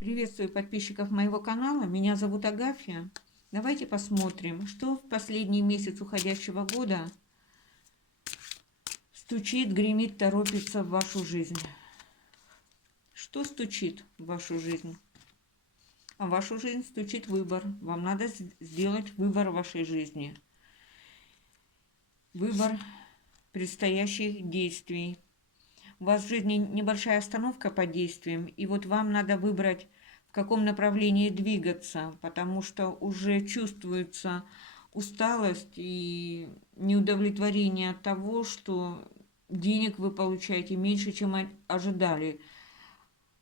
Приветствую подписчиков моего канала. Меня зовут Агафья. Давайте посмотрим, что в последний месяц уходящего года стучит, гремит, торопится в вашу жизнь. Что стучит в вашу жизнь? А в вашу жизнь стучит выбор. Вам надо сделать выбор в вашей жизни. Выбор предстоящих действий. У вас в жизни небольшая остановка по действиям, и вот вам надо выбрать, в каком направлении двигаться, потому что уже чувствуется усталость и неудовлетворение от того, что денег вы получаете меньше, чем ожидали.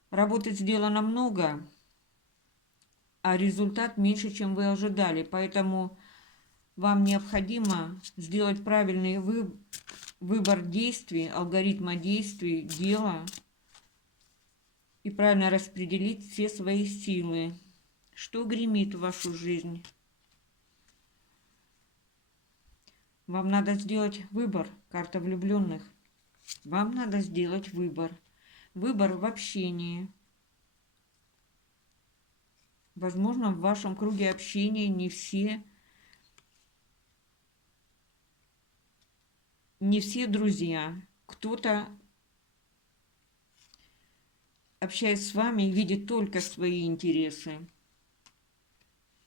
Работы сделано много, а результат меньше, чем вы ожидали, поэтому вам необходимо сделать правильный выбор действий, алгоритма действий, дела, и правильно распределить все свои силы. Что гремит в вашу жизнь? Вам надо сделать выбор. Карта влюбленных. Вам надо сделать выбор. Выбор в общении. Возможно, в вашем круге общения не все друзья. Кто-то, общаясь с вами, видит только свои интересы.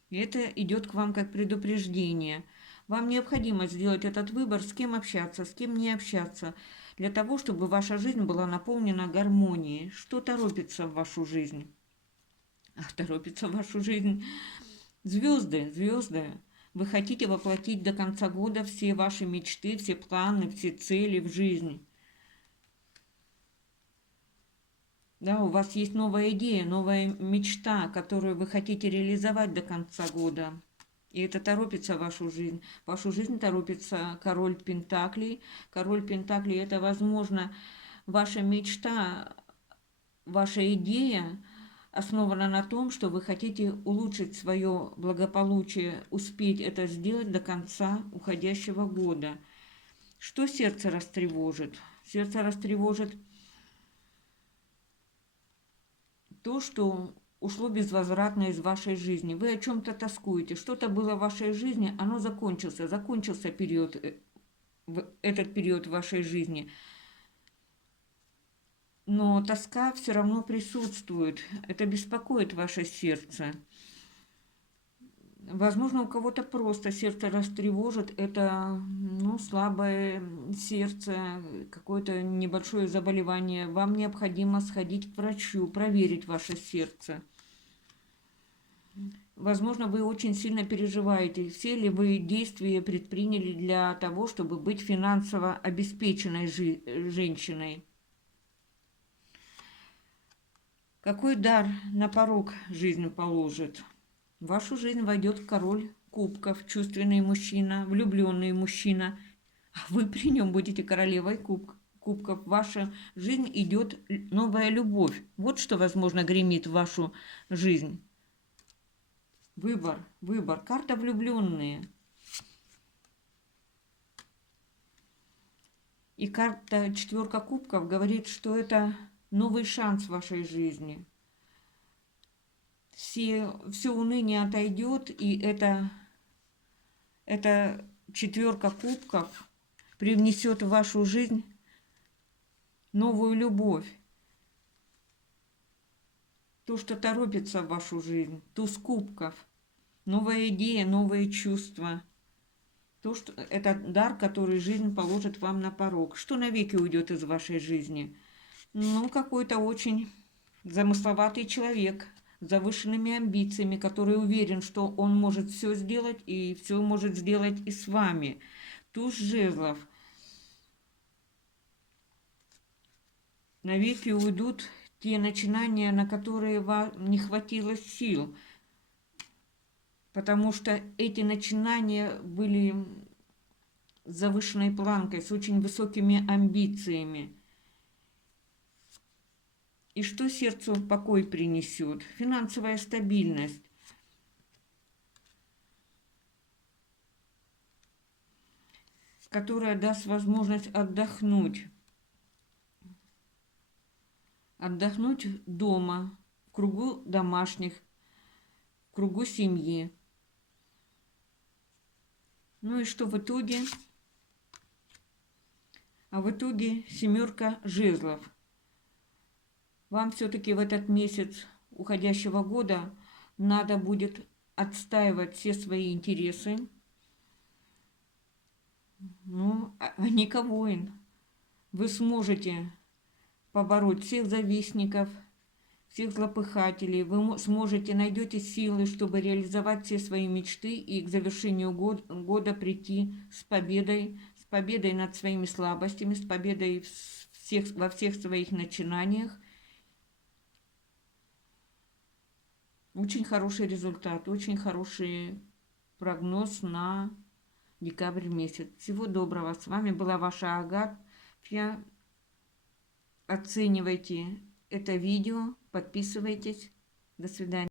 И это идет к вам как предупреждение. Вам необходимо сделать этот выбор, с кем общаться, с кем не общаться, для того, чтобы ваша жизнь была наполнена гармонией. Что торопится в вашу жизнь? Торопится в вашу жизнь звезды, звезды. Вы хотите воплотить до конца года все ваши мечты, все планы, все цели в жизнь. Да, у вас есть новая идея, новая мечта, которую вы хотите реализовать до конца года. И это торопится в вашу жизнь. В вашу жизнь торопится король Пентаклей. Король Пентаклей – это, возможно, ваша мечта, ваша идея основана на том, что вы хотите улучшить свое благополучие, успеть это сделать до конца уходящего года. Что сердце растревожит? Сердце растревожит то, что ушло безвозвратно из вашей жизни. Вы о чем-то тоскуете, что-то было в вашей жизни, оно закончился этот период в вашей жизни. Но тоска все равно присутствует, это беспокоит ваше сердце. Возможно, у кого-то просто сердце растревожит, это слабое сердце, какое-то небольшое заболевание. Вам необходимо сходить к врачу, проверить ваше сердце. Возможно, вы очень сильно переживаете, все ли вы действия предприняли для того, чтобы быть финансово обеспеченной женщиной. Какой дар на порог жизни положит? В вашу жизнь войдет король кубков, чувственный мужчина, влюбленный мужчина. А вы при нем будете королевой кубков. В вашу жизнь идет новая любовь. Вот что, возможно, гремит в вашу жизнь. Выбор, выбор. Карта влюбленные. И карта четверка кубков говорит, что это новый шанс в вашей жизни. Все уныние отойдет, и эта четверка кубков привнесет в вашу жизнь новую любовь. То, что торопится в вашу жизнь, туз кубков, новая идея, новые чувства. То, что это дар, который жизнь положит вам на порог. Что навеки уйдет из вашей жизни? Какой-то очень замысловатый человек с завышенными амбициями, который уверен, что он может все сделать и все может сделать и с вами. Туз жезлов. Навеки уйдут те начинания, на которые вам не хватило сил, потому что эти начинания были с завышенной планкой, с очень высокими амбициями. И что сердцу покой принесет? Финансовая стабильность. Которая даст возможность отдохнуть. Отдохнуть дома, в кругу домашних, в кругу семьи. Ну и что в итоге? А в итоге 7 жезлов. Вам все-таки в этот месяц уходящего года надо будет отстаивать все свои интересы. Ну, Ника Воин. Вы сможете побороть всех завистников, всех злопыхателей. Вы сможете, найдете силы, чтобы реализовать все свои мечты и к завершению года прийти с победой над своими слабостями, с победой во всех своих начинаниях. Очень хороший результат, очень хороший прогноз на декабрь месяц. Всего доброго. С вами была ваша Агафья. Оценивайте это видео, подписывайтесь. До свидания.